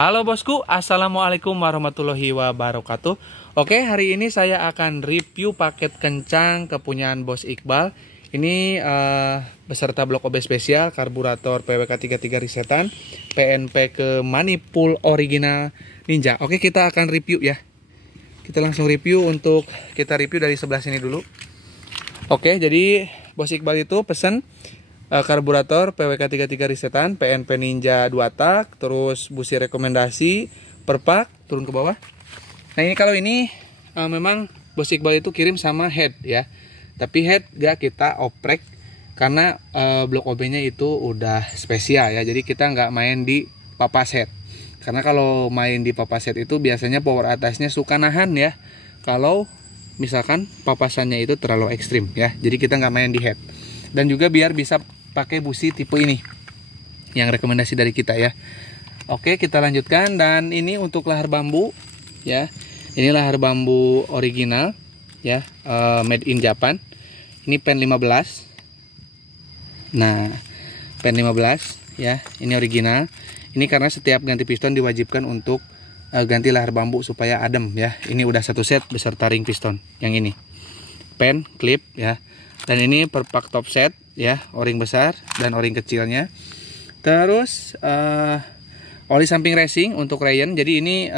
Halo bosku, assalamualaikum warahmatullahi wabarakatuh. Oke, hari ini saya akan review paket kencang kepunyaan Bos Iqbal. Ini beserta blok OB spesial, karburator PWK 33 resetan, PNP ke manifold original Ninja. Oke, kita akan review ya. Kita langsung review. Untuk kita review dari sebelah sini dulu. Oke, jadi Bos Iqbal itu pesen karburator PWK 33 resetan, PNP Ninja 2 tak, terus busi rekomendasi per pak, turun ke bawah. Nah ini kalau ini memang Bos Iqbal itu kirim sama head ya, tapi head gak kita oprek karena blok OB nya itu udah spesial ya, jadi kita nggak main di papas head. Karena kalau main di papas head itu biasanya power atasnya suka nahan ya, kalau misalkan papasannya itu terlalu ekstrim ya, jadi kita nggak main di head. Dan juga biar bisa pakai busi tipe ini yang rekomendasi dari kita ya. Oke, kita lanjutkan. Dan ini untuk lahar bambu ya, ini lahar bambu original ya, made in Japan. Ini pen 15. Nah, pen 15 ya, ini original. Ini karena setiap ganti piston diwajibkan untuk ganti lahar bambu supaya adem ya. Ini udah satu set beserta ring piston yang ini, pen clip ya. Dan ini per pak top set ya, o-ring besar dan o-ring kecilnya. Terus oli samping racing untuk Ryan. Jadi ini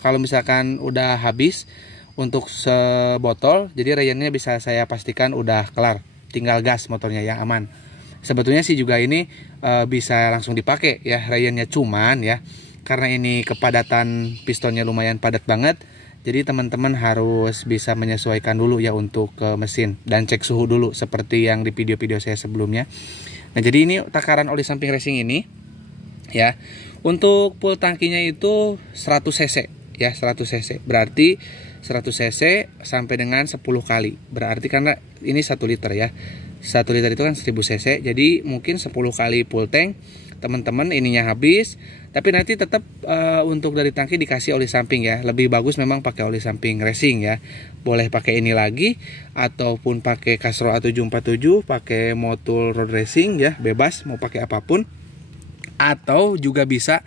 kalau misalkan udah habis untuk sebotol, jadi Ryannya bisa saya pastikan udah kelar, tinggal gas motornya yang aman. Sebetulnya sih juga ini bisa langsung dipakai ya Ryannya, cuman ya karena ini kepadatan pistonnya lumayan padat banget, jadi teman-teman harus bisa menyesuaikan dulu ya untuk ke mesin dan cek suhu dulu seperti yang di video-video saya sebelumnya. Nah, jadi ini takaran oli samping racing ini ya. Untuk full tangkinya itu 100 cc ya, 100 cc. Berarti 100 cc sampai dengan 10 kali. Berarti karena ini 1 liter ya. 1 liter itu kan 1000 cc. Jadi mungkin 10 kali full tank teman-teman ininya habis. Tapi nanti tetap untuk dari tangki dikasih oli samping ya. Lebih bagus memang pakai oli samping racing ya. Boleh pakai ini lagi ataupun pakai Castrol A747, pakai Motul Road Racing ya, bebas mau pakai apapun. Atau juga bisa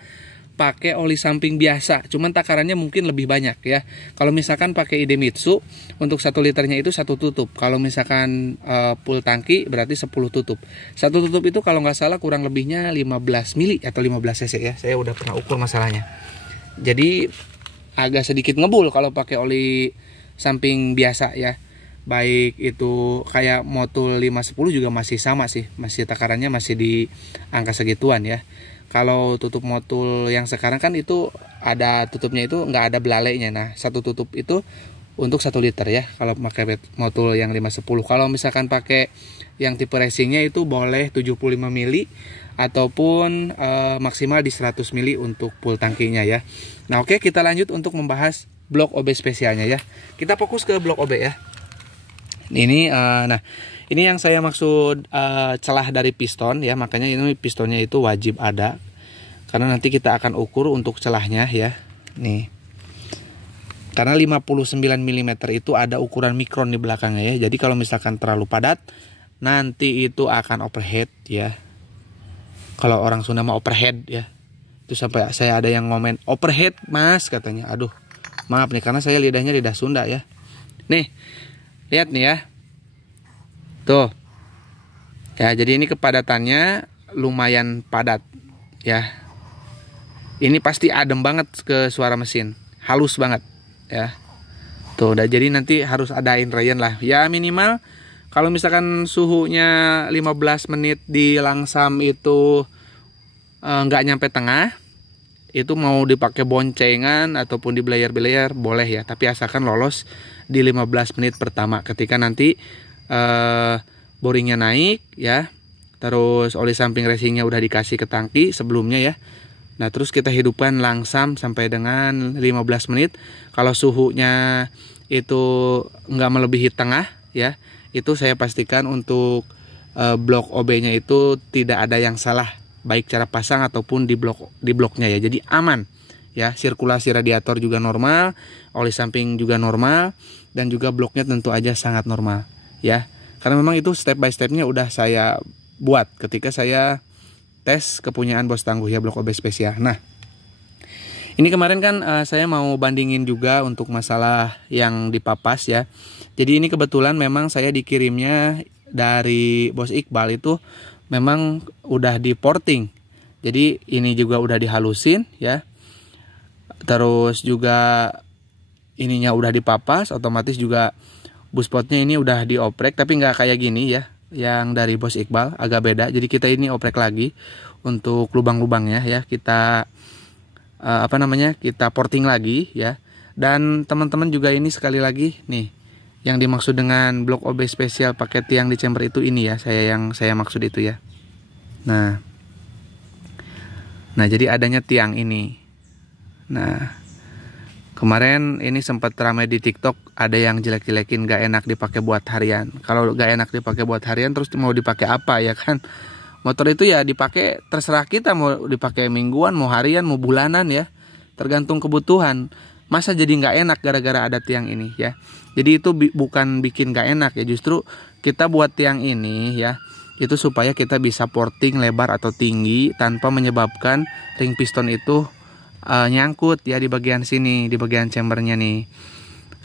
pakai oli samping biasa, cuman takarannya mungkin lebih banyak ya. Kalau misalkan pakai Idemitsu untuk 1 liternya itu 1 tutup. Kalau misalkan full tangki berarti 10 tutup. 1 tutup itu kalau nggak salah kurang lebihnya 15 mili atau 15 cc ya. Saya udah pernah ukur masalahnya. Jadi agak sedikit ngebul kalau pakai oli samping biasa ya. Baik itu kayak Motul 510 juga masih sama sih, masih takarannya masih di angka segituan ya. Kalau tutup Motul yang sekarang kan itu ada tutupnya, itu nggak ada belalainya. Nah, 1 tutup itu untuk 1 liter ya kalau pakai Motul yang 510. Kalau misalkan pakai yang tipe racingnya itu boleh 75 mili ataupun maksimal di 100 mili untuk full tangkinya ya. Nah, oke, kita lanjut untuk membahas blok OB spesialnya ya. Kita fokus ke blok OB ya. Ini nah ini yang saya maksud celah dari piston ya, makanya ini pistonnya itu wajib ada karena nanti kita akan ukur untuk celahnya ya. Nih, karena 59 mm itu ada ukuran mikron di belakangnya ya. Jadi kalau misalkan terlalu padat nanti itu akan overhead ya. Kalau orang Sunda mah overhead ya. Itu sampai saya ada yang ngomen, overhead mas katanya. Aduh, maaf nih karena saya lidahnya lidah Sunda ya. Nih, lihat nih ya. Tuh. Ya, jadi ini kepadatannya lumayan padat ya. Ini pasti adem banget ke suara mesin. Halus banget ya. Tuh, udah jadi nanti harus adain Ryan lah. Ya minimal kalau misalkan suhunya 15 menit di langsam itu nggak nyampe tengah, itu mau dipakai boncengan ataupun di belayer-belayer boleh ya, tapi asalkan lolos di 15 menit pertama ketika nanti boringnya naik ya, terus oli samping racingnya udah dikasih ke tangki sebelumnya ya. Nah, terus kita hidupkan langsam sampai dengan 15 menit. Kalau suhunya itu nggak melebihi tengah ya, itu saya pastikan untuk blok OB nya itu tidak ada yang salah, baik cara pasang ataupun di bloknya ya. Jadi aman ya, sirkulasi radiator juga normal, oli samping juga normal, dan juga bloknya tentu aja sangat normal ya. Karena memang itu step by stepnya udah saya buat ketika saya tes kepunyaan Bos Tangguh ya, blok OB spesial. Nah, Ini kemarin kan saya mau bandingin juga untuk masalah yang dipapas ya. Jadi ini kebetulan memang saya dikirimnya dari Bos Iqbal itu memang udah di porting. Jadi ini juga udah dihalusin ya. Terus juga ininya udah dipapas, otomatis juga buspotnya ini udah dioprek, tapi nggak kayak gini ya. Yang dari Bos Iqbal agak beda. Jadi kita ini oprek lagi untuk lubang-lubangnya ya. Kita kita porting lagi ya. Dan teman-teman juga ini sekali lagi nih, yang dimaksud dengan blok OB spesial pakai tiang di chamber itu ini ya, saya maksud itu ya. Nah jadi adanya tiang ini. Nah kemarin ini sempat ramai di TikTok, ada yang jelek-jelekin gak enak dipakai buat harian. Kalau gak enak dipakai buat harian, terus mau dipakai apa ya kan? Motor itu ya dipakai terserah kita, mau dipakai mingguan, mau harian, mau bulanan ya, tergantung kebutuhan. Masa jadi nggak enak gara-gara ada tiang ini ya? Jadi itu bukan bikin nggak enak ya, justru kita buat tiang ini ya, itu supaya kita bisa porting lebar atau tinggi tanpa menyebabkan ring piston itu nyangkut ya di bagian sini, di bagian chambernya nih.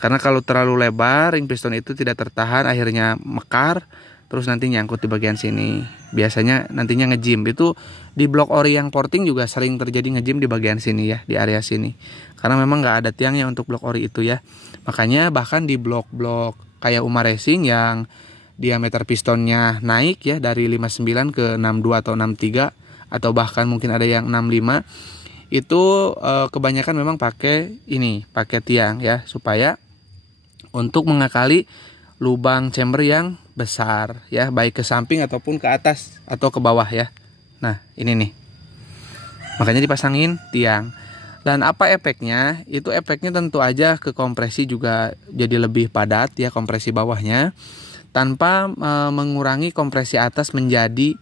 Karena kalau terlalu lebar, ring piston itu tidak tertahan, akhirnya mekar, terus nanti nyangkut di bagian sini. Biasanya nantinya ngejim. Itu di blok ori yang porting juga sering terjadi ngejim di bagian sini ya, di area sini. Karena memang nggak ada tiangnya untuk blok ori itu ya. Makanya bahkan di blok-blok kayak Uma Racing yang diameter pistonnya naik ya dari 59 ke 62 atau 63, atau bahkan mungkin ada yang 65, itu kebanyakan memang pakai tiang ya, supaya untuk mengakali lubang chamber yang besar ya, baik ke samping ataupun ke atas atau ke bawah ya. Nah ini nih, makanya dipasangin tiang. Dan apa efeknya? Itu efeknya tentu aja ke kompresi juga jadi lebih padat ya, kompresi bawahnya, tanpa mengurangi kompresi atas menjadi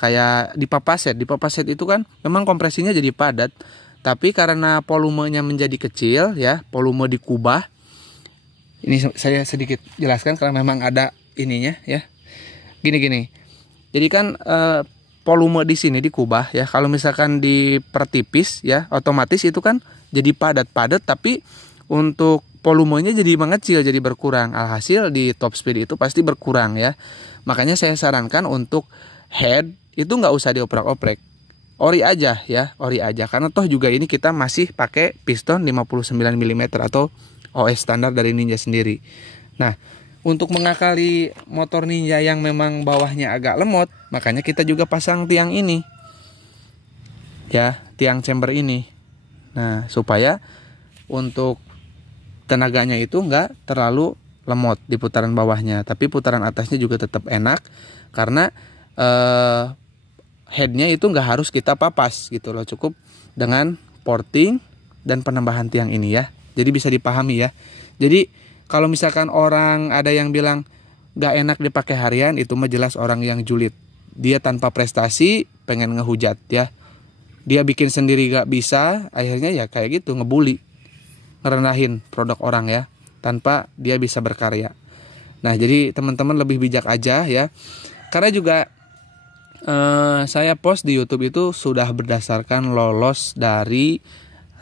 kayak di papaset. Di papaset itu kan memang kompresinya jadi padat, tapi karena volumenya menjadi kecil ya, volume dikubah. Ini saya sedikit jelaskan karena memang ada ininya ya. Gini. Jadi kan volume di sini dikubah ya. Kalau misalkan dipertipis ya, otomatis itu kan jadi padat-padat, tapi untuk volumenya jadi mengecil, jadi berkurang. Alhasil di top speed itu pasti berkurang ya. Makanya saya sarankan untuk head itu nggak usah dioprek-oprek. Ori aja ya, ori aja. Karena toh juga ini kita masih pakai piston 59 mm atau OS standar dari Ninja sendiri. Nah, untuk mengakali motor Ninja yang memang bawahnya agak lemot, makanya kita juga pasang tiang ini. Ya, tiang chamber ini. Nah, supaya untuk tenaganya itu nggak terlalu lemot di putaran bawahnya, tapi putaran atasnya juga tetap enak, karena headnya itu nggak harus kita papas gitu loh, cukup dengan porting dan penambahan tiang ini ya. Jadi bisa dipahami ya. Jadi kalau misalkan orang ada yang bilang gak enak dipakai harian, itu mah jelas orang yang julid. Dia tanpa prestasi pengen ngehujat ya. Dia bikin sendiri gak bisa, akhirnya ya kayak gitu, ngebully, ngerendahin produk orang ya, tanpa dia bisa berkarya. Nah jadi teman-teman lebih bijak aja ya. Karena juga saya post di YouTube itu sudah berdasarkan lolos dari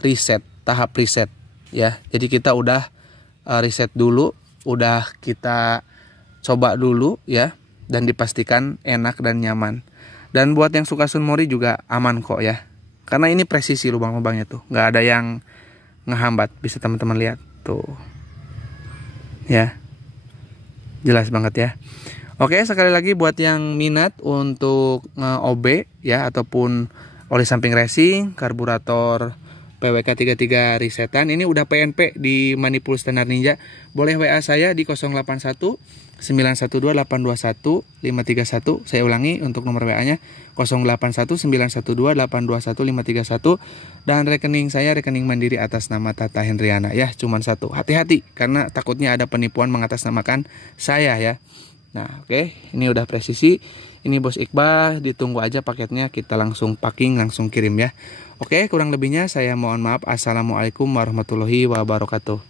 riset, tahap riset ya. Jadi kita udah riset dulu, udah kita coba dulu ya, dan dipastikan enak dan nyaman. Dan buat yang suka Sunmori juga aman kok ya, karena ini presisi lubang-lubangnya tuh, nggak ada yang ngehambat. Bisa teman-teman lihat tuh ya, jelas banget ya. Oke, sekali lagi buat yang minat untuk OB ya, ataupun oli samping racing, karburator PWK 33 risetan, ini udah PNP di Manipool Standar Ninja, boleh WA saya di 081 912 821 531. Saya ulangi untuk nomor WA-nya 081 912 821 531, dan rekening saya rekening mandiri atas nama Tata Hendriana ya, cuman satu. Hati-hati karena takutnya ada penipuan mengatasnamakan saya ya. Nah, oke, ini udah presisi. Ini Bos Iqbal, ditunggu aja paketnya, kita langsung packing, langsung kirim ya. Oke, kurang lebihnya saya mohon maaf. Assalamualaikum warahmatullahi wabarakatuh.